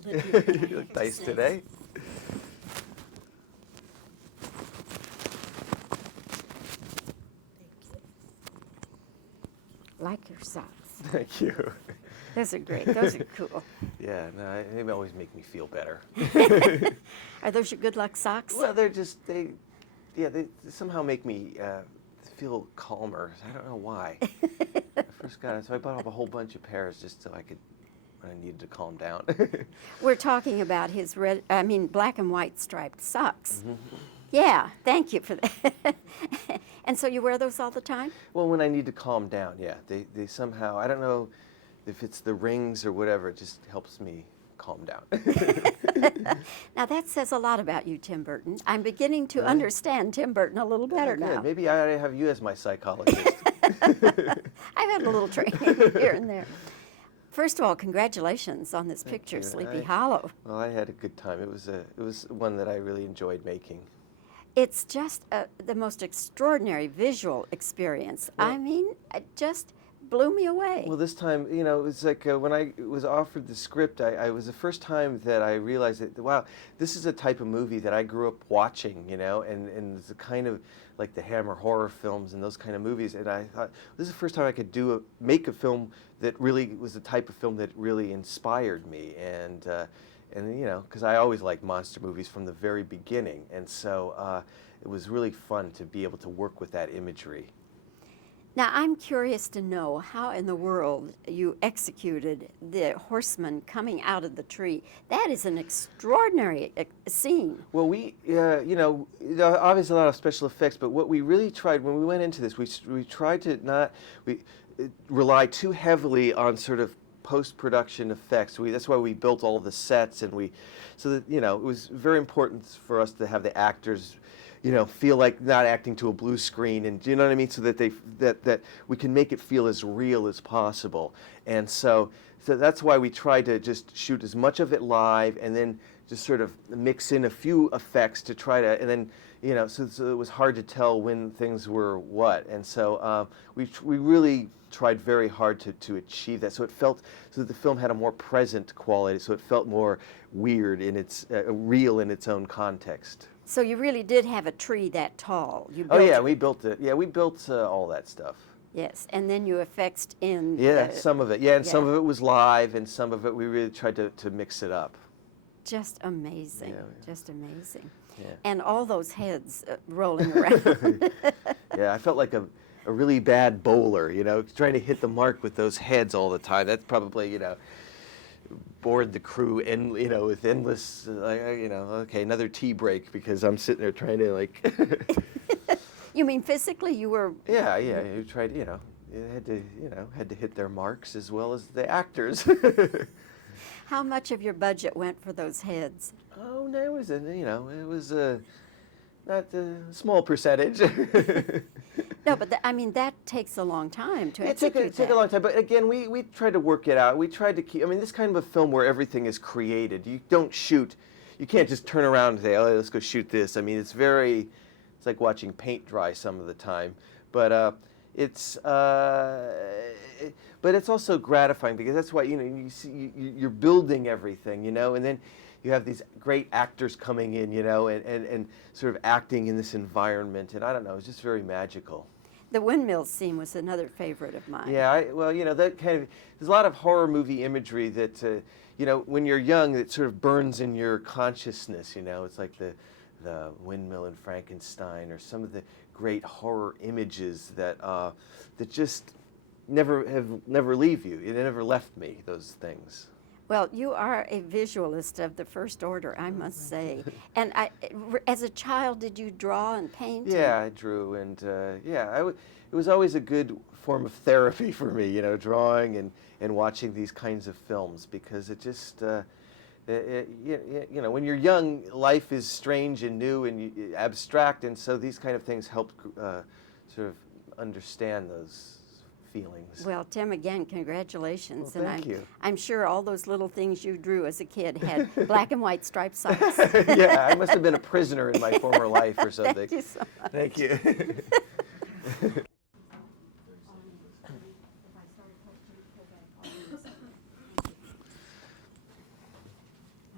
hold it here. You look nice today. Like your socks. Thank you. Those are great. Those are cool. Yeah, no, they always make me feel better. Are those your good luck socks? Well, they somehow make me feel calmer. I don't know why. I first got it, so I bought up a whole bunch of pairs just so I could, when I needed to calm down. We're talking about his black and white striped socks. Mm-hmm. Yeah, thank you for that. And so you wear those all the time? Well, when I need to calm down, yeah. They somehow, I don't know if it's the rings or whatever, it just helps me calm down. Now that says a lot about you, Tim Burton. I'm beginning to understand Tim Burton a little better Good. now. Maybe I ought to have you as my psychologist. I've had a little training here and there. First of all, congratulations on this picture, you. Sleepy Hollow. Well, I had a good time. It was one that I really enjoyed making. It's just the most extraordinary visual experience. Well, I mean, it just blew me away. Well, this time, you know, it was like when I was offered the script, I was the first time that I realized that, wow, this is a type of movie that I grew up watching, you know, and it's a kind of like the Hammer horror films and those kind of movies. And I thought, this is the first time I could make a film that really was the type of film that really inspired me. And you know, because I always liked monster movies from the very beginning. And so it was really fun to be able to work with that imagery. Now, I'm curious to know how in the world you executed the horseman coming out of the tree. That is an extraordinary scene. Well, we, you know, obviously a lot of special effects, but what we really tried when we went into this, we tried to not rely too heavily on sort of post-production effects. That's why we built all the sets, and so that, you know, it was very important for us to have the actors, you know, feel like not acting to a blue screen, and you know what I mean, so that that we can make it feel as real as possible. And so that's why we tried to just shoot as much of it live, and then just sort of mix in a few effects to try to, and then, you know, so it was hard to tell when things were what. And so we really tried very hard to achieve that, so that the film had a more present quality, so it felt more weird in its real in its own context. So you really did have a tree that tall. Oh yeah, we built it. Yeah, we built all that stuff. Yes, and then you effects in. Yeah, some of it. Yeah, and some of it was live, and some of it we really tried to mix it up. Just amazing. Yeah. Just amazing. Yeah. And all those heads rolling around. Yeah, I felt like a really bad bowler, you know, trying to hit the mark with those heads all the time. That's probably, you know, bored the crew, and you know, with endless, you know, okay, another tea break because I'm sitting there trying to like. You mean physically you were? Yeah, you tried, you know, had to hit their marks as well as the actors. How much of your budget went for those heads? Oh no, it was not a small percentage. No, but I mean, that takes a long time to execute. It took a long time, but again, we tried to work it out. We tried to keep, I mean, this kind of a film where everything is created. You don't shoot, you can't just turn around and say, oh, let's go shoot this. I mean, it's like watching paint dry some of the time. But it's also gratifying because that's why, you know, you're building everything, you know, and then you have these great actors coming in, you know, and sort of acting in this environment, and I don't know, it's just very magical. The windmill scene was another favorite of mine. Yeah, well, you know, that kind of, there's a lot of horror movie imagery that, you know, when you're young, it sort of burns in your consciousness, you know, it's like the windmill in Frankenstein, or some of the great horror images that just never leave you. It never left me, those things. Well, you are a visualist of the first order, I must say. And as a child, did you draw and paint? Yeah, I drew, and it was always a good form of therapy for me, you know, drawing and watching these kinds of films, because it just, you know, when you're young, life is strange and new and abstract, and so these kind of things help sort of understand those feelings. Well, Tim, again, congratulations. Well, thank you. I'm sure all those little things you drew as a kid had black and white striped socks. Yeah, I must have been a prisoner in my former life or something. Thank you so much. Thank you.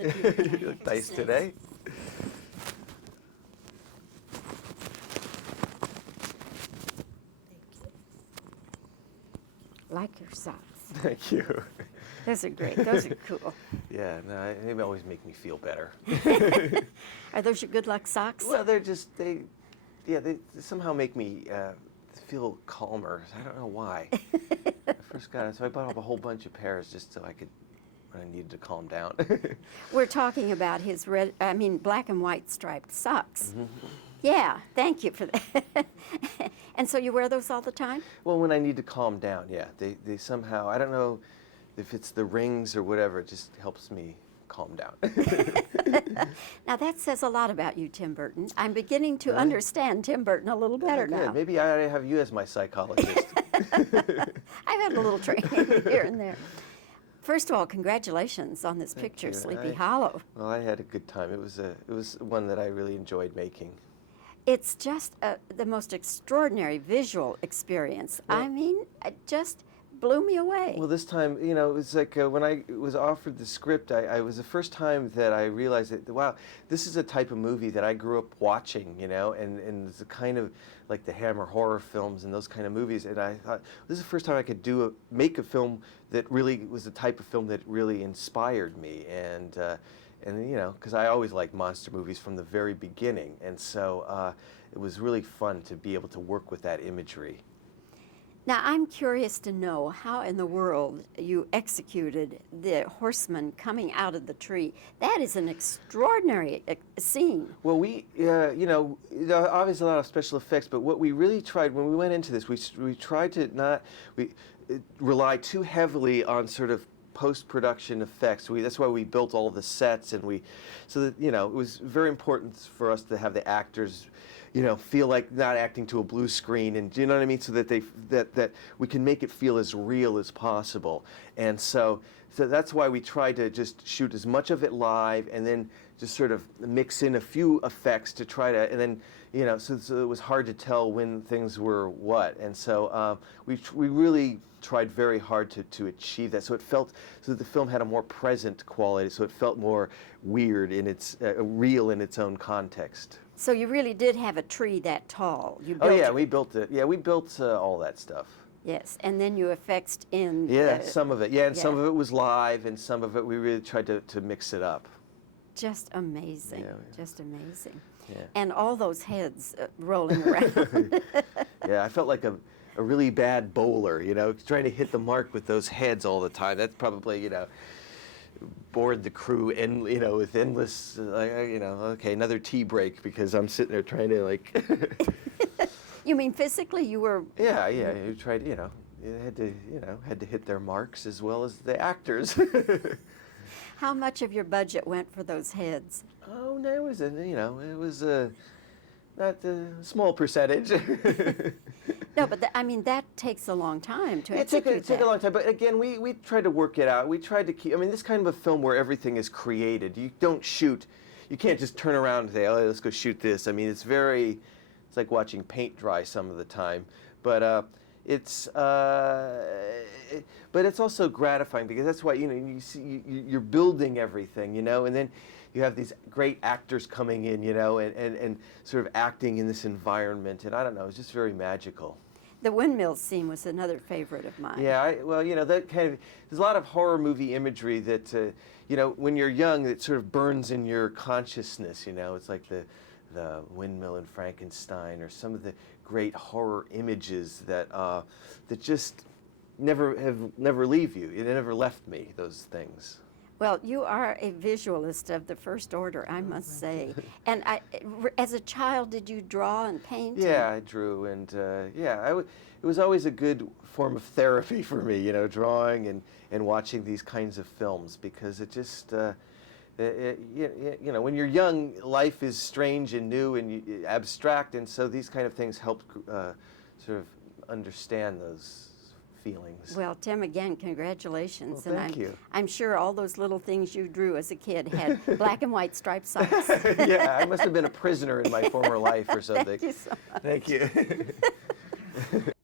You look nice today. Like your socks. Thank you. Those are great. Those are cool. Yeah, no, they always make me feel better. Are those your good luck socks? Well, they somehow make me feel calmer. I don't know why. I first got it, so I bought up a whole bunch of pairs just so I could, when I needed to calm down. We're talking about his black and white striped socks. Mm-hmm. Yeah, thank you for that. And so you wear those all the time? Well, when I need to calm down, yeah. They somehow, I don't know if it's the rings or whatever, it just helps me calm down. Now that says a lot about you, Tim Burton. I'm beginning to Really? understand Tim Burton a little better Good. now. Maybe I ought to have you as my psychologist. I've had a little training here and there. First of all, congratulations on this Thank picture, you. Sleepy Hollow. Well, I had a good time. It was one that I really enjoyed making. It's just the most extraordinary visual experience. Well- I mean, it just blew me away. Well, this time, you know, it was like when I was offered the script, I was the first time that I realized that, wow, this is a type of movie that I grew up watching, you know, and it's a kind of like the Hammer horror films and those kind of movies. And I thought, this is the first time I could make a film that really was the type of film that really inspired me. And you know, because I always liked monster movies from the very beginning. And so it was really fun to be able to work with that imagery. Now, I'm curious to know how in the world you executed the horseman coming out of the tree. That is an extraordinary scene. Well, you know, there are obviously a lot of special effects, but what we really tried when we went into this, we tried to not rely too heavily on sort of post-production effects. That's why we built all the sets, and so that, you know, it was very important for us to have the actors, you know, feel like not acting to a blue screen, and do you know what I mean? So that that we can make it feel as real as possible. And so that's why we try to just shoot as much of it live, and then just sort of mix in a few effects to try to, and then, you know, so it was hard to tell when things were what. And so we really tried very hard to achieve that. So that the film had a more present quality, so it felt more weird in its real in its own context. So you really did have a tree that tall. You Oh built yeah, it. we built it. Yeah, we built all that stuff. Yes, and then you affixed in. Yeah, some of it. Yeah, and some yeah. of it was live, and some of it we really tried to mix it up. Just amazing. Yeah. Just amazing. Yeah. And all those heads rolling around. Yeah, I felt like a really bad bowler, you know, trying to hit the mark with those heads all the time. That's probably, you know, bored the crew, and you know, with endless, you know, okay, another tea break because I'm sitting there trying to like. You mean physically you were? Yeah, you tried, you know, had to hit their marks as well as the actors. How much of your budget went for those heads? Oh no, it was not a small percentage. No, but I mean, that takes a long time to It took execute a long time, but again, we tried to work it out. We tried to keep, I mean, this kind of a film where everything is created. You don't shoot, you can't just turn around and say, oh, let's go shoot this. I mean, it's like watching paint dry some of the time. But it's also gratifying because that's why, you know, you see, you're building everything, you know, and then you have these great actors coming in, you know, and sort of acting in this environment, and I don't know, it's just very magical. The windmill scene was another favorite of mine. Yeah, well, you know, that kind of, there's a lot of horror movie imagery that, you know, when you're young, it sort of burns in your consciousness, you know, it's like the windmill in Frankenstein, or some of the great horror images that just never leave you. It never left me, those things. Well, you are a visualist of the first order, I must say. And as a child, did you draw and paint? Yeah, I drew, and it was always a good form of therapy for me, you know, drawing and watching these kinds of films, because it just, you know, when you're young, life is strange and new and abstract, and so these kind of things help sort of understand those feelings. Well, Tim, again, congratulations. Well, thank you. I'm sure all those little things you drew as a kid had black and white striped socks. Yeah, I must have been a prisoner in my former life or something. Thank you so much. Thank you.